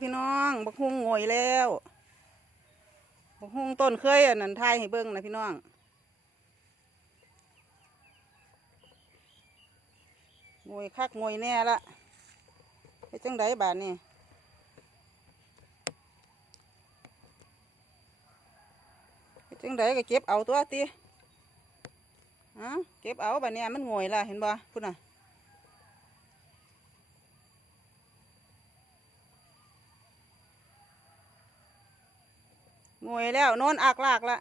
พี่น้องบักฮุงงอยแล้วบักฮุงต้นเคยอันนั้นทายให้เบิ่งนะพี่น้องงอยคักงอยแน่ละไปจังไดบาดนี่จังไดก็เก็บเอาตัวติฮะเก็บเอาบาดเนี่ยมันงอยละเห็นบ่พุ่นน่ะ งวยแล้วโนอนอักลากละ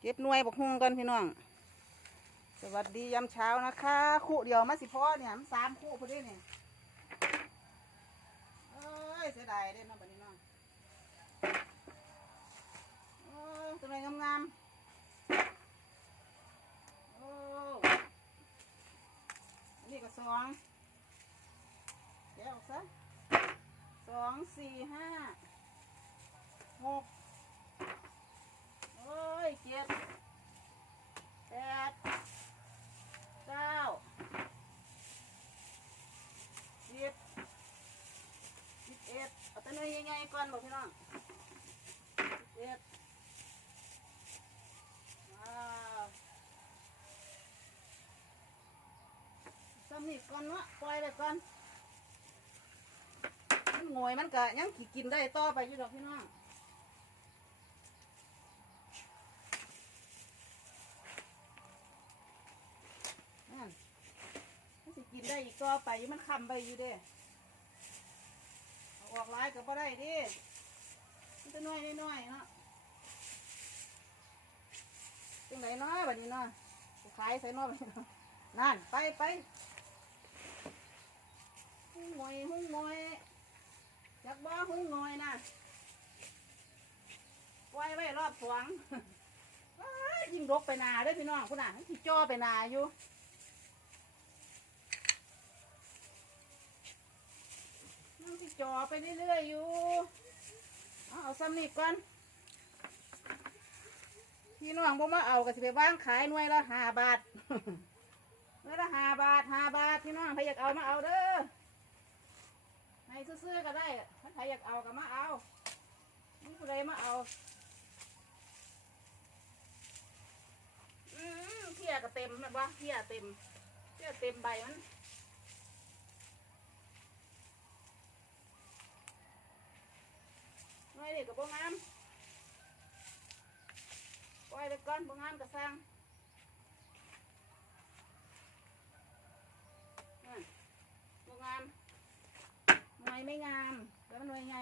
เก็บหน่วยบักฮุงกันพี่น้อง สวัสดียามเช้านะคะ คู่เดียวมาสิพ่อเนี่ยมันสามคู่พอดีเนี่ยเอ้ยเสียดายเด้เนาะบัดนี้เนาะโอ้ยตัวไหนงามๆโอ้อันนี้ก็สองเดี๋ยวออกซะสองสี่ห้าหก โอ้ยเจ็ดแปดเก้าสิบสิบเอ็ดเอาตัวนี้ยังไง ก่อนบอกพี่น้องเอ็ดว้าวสำนีก่อนเนาะปล่อยเลยก่อนมันงอยมันก็ยังขีกินได้ต่อไปอยู่ดอกพี่น้องนั่นมันสิกินได้อีกต่อไปมันคำไปอยู่เด้ ออกร้ายก็บ่ได้ดิมันจะน้อยน้อยเนาะจังไหนเนาะแบัดนี้เนาะขายใส่เนาะบัดนี้เนาะนั่นไปไปหุ้งงอยหุ้งงอยจักบ่หุ้งงอยนะปล่อยไว้รอบสวงยิ่งรกไปนาด้อพี่น้องคุณน่ะมันสิจ่อไปนาอยู่ มันสิ จ่อไปเรื่อยๆอยู่เอาเอาซ้ำนี่ก่อนพี่น้องบ่มาเอาก็สิไปวางขายหน่วยละห้าบาทหน่วยละห้าบาทห้าบาทพี่น้องใครอยากเอามาเอาเด้อให้ซื้อๆก็ได้ถ้าใครอยากเอาก็มาเอานี่ผู้ใดมาเอาอืมเพียก็เต็มแบบว่าเพียเต็มเพียเต็มใบมัน หน่อยนี่ ก็บ่งามปล่อยไปก่อนบ่งามก็สร้างบ่งามหน่ไม่งามแล้วมันหน่วยไง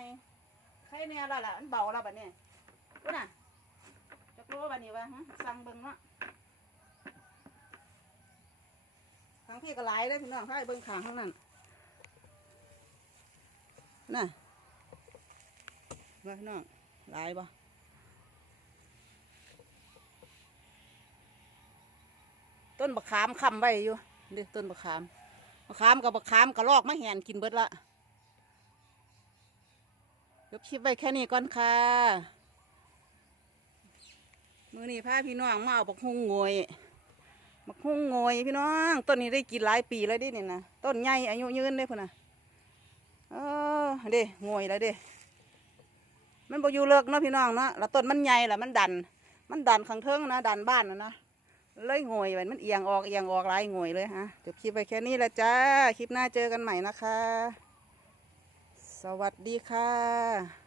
ใครเนี่ยล่ะล่ะมันเบาแล้วบัดนี้กูน่ะจักรู้บัดนี้วะฮะสั่งเบิ่งเนาะทางพี่ก็หลายเลยพี่น้องให้เบิ่งขางข้างนั้นน่ะ ว่าพี่น้องหลายบ่ต้นบะขามค้ำไว้อยู่เด้ต้นบะขามบะขามกับบะขามกระลอกมาแหนกินเบิดละยกคลิปไว้แค่นี้ก่อนค่ะ มือนี้พาพี่น้องมาเอาบักฮุงโงยบักฮุงโงยพี่น้อง ต้นนี้ได้กินหลายปีแล้วดิเนี่ยนะต้นใหญ่อายุยืนเลยพุ่นนะเออเด้โงยแล้วเด้ มันบ่อยู่เลิกเนาะพี่น้องเนาะแล้วต้นมันใหญ่แหละมันดัน มันดันข้างเทิงนะดันบ้านนะนะเลยงวยไปมันเอียงออกเอียงออกลายงวยเลยฮะจบคลิปไปแค่นี้แหละจ้า คลิปหน้าเจอกันใหม่นะคะ สวัสดีค่ะ